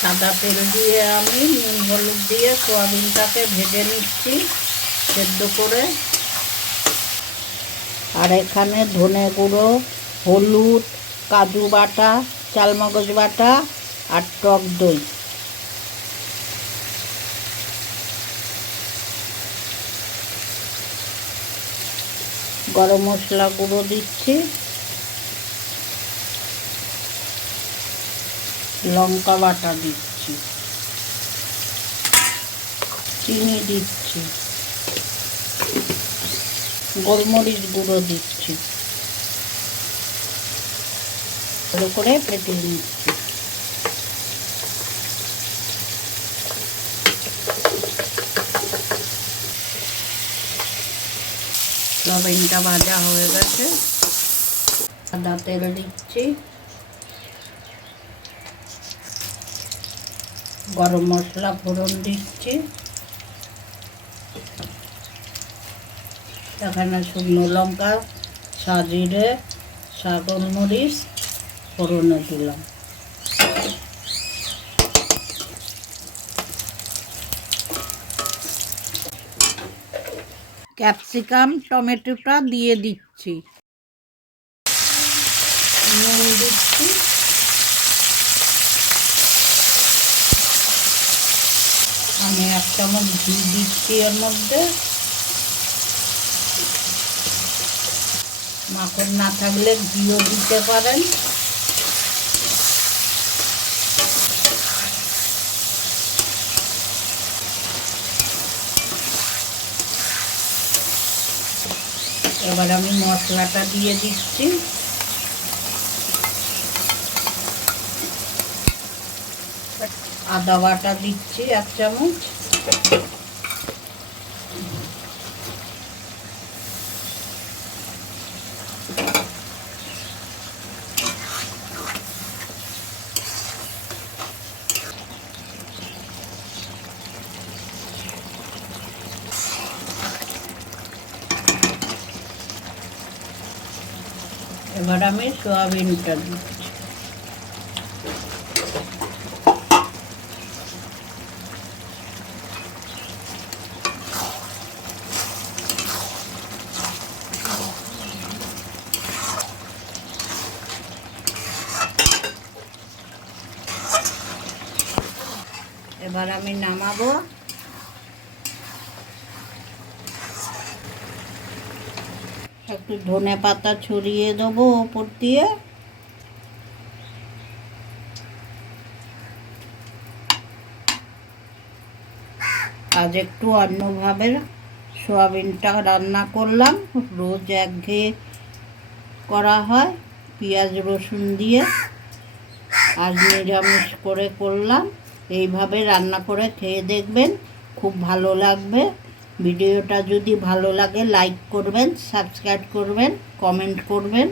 সাদা তেল দিয়ে আমি নুন, হলুদ দিয়ে সোয়াবিনটাকে ভেজে নিচ্ছি সেদ্ধ করে। আর এখানে ধনে গুঁড়ো, হলুদ, কাজু বাটা, চালমগজ বাটা আর টক দই। গরম মশলা গুঁড়ো দিচ্ছি। লঙ্কা বাটা দিচ্ছি। চিনি দিচ্ছি। গোলমরিচ গুঁড়ো দিচ্ছি। ভালো করে ফেটে নিচ্ছি। সয়াবিনটা ভাজা হয়ে গেছে। সাদা তেল দিচ্ছি। গরম মশলা ফোড়ন দিচ্ছি। এখানে শুকনো লঙ্কা, সাজিরে, সাগর মরিচ, ফোড়নে দিলাম। ক্যাপসিকাম, টমেটোটা দিয়ে দিচ্ছি। নুন দিচ্ছি আমি এক চামচ ঘি দিচ্ছি এর মধ্যে। মাখন না থাকলে ঘিও দিতে পারেন। এবার আমি মশলাটা দিয়ে দিচ্ছি। আদা বাটা দিচ্ছি এক চামচ। এবার আমি সোয়াবিনটা দিচ্ছি। এবার আমি নামাবো। একটু ধনে পাতা ছড়িয়ে দেবো ওপর দিয়ে। আজ একটু অন্যভাবে সোয়াবিনটা রান্না করলাম। রোজ একঘেয়ে করা হয় পেঁয়াজ রসুন দিয়ে। আজ নিরামিষ করে করলাম। এইভাবে রান্না করে খেয়ে দেখবেন খুব ভালো লাগবে। ভিডিওটা যদি ভালো লাগে লাইক করবেন সাবস্ক্রাইব করবেন কমেন্ট করবেন।